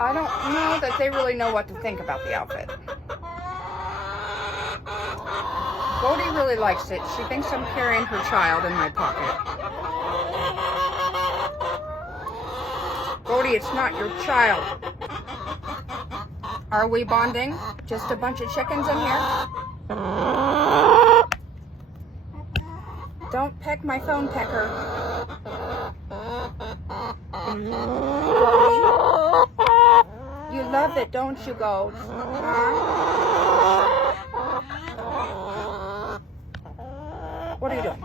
I don't know that they really know what to think about the outfit. Goldie really likes it. She thinks I'm carrying her child in my pocket. Goldie, it's not your child. Are we bonding? Just a bunch of chickens in here? Don't peck my phone, pecker. Goldie, you love it, don't you, Gold? Huh? What are you doing?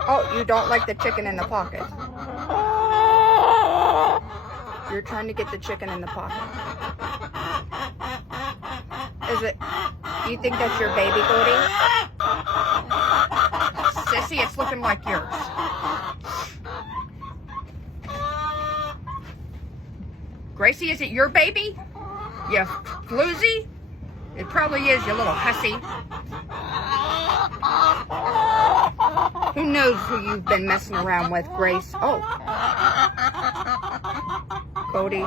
Oh, you don't like the chicken in the pocket. You're trying to get the chicken in the pocket. Is it, you think that's your baby, Goldie? Sissy, it's looking like yours. Gracie, is it your baby? You floozy? It probably is, you little hussy. Who knows who you've been messing around with, Grace? Oh. Cody.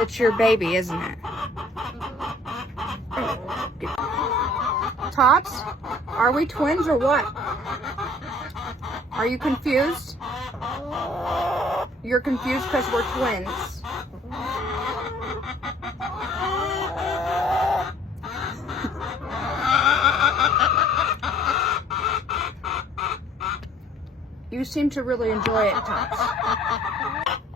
It's your baby, isn't it? Tots, are we twins or what? Are you confused? You're confused because we're twins. You seem to really enjoy it, Tots.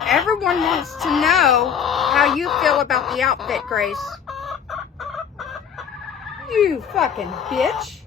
Everyone wants to know how you feel about the outfit, Grace. You fucking bitch.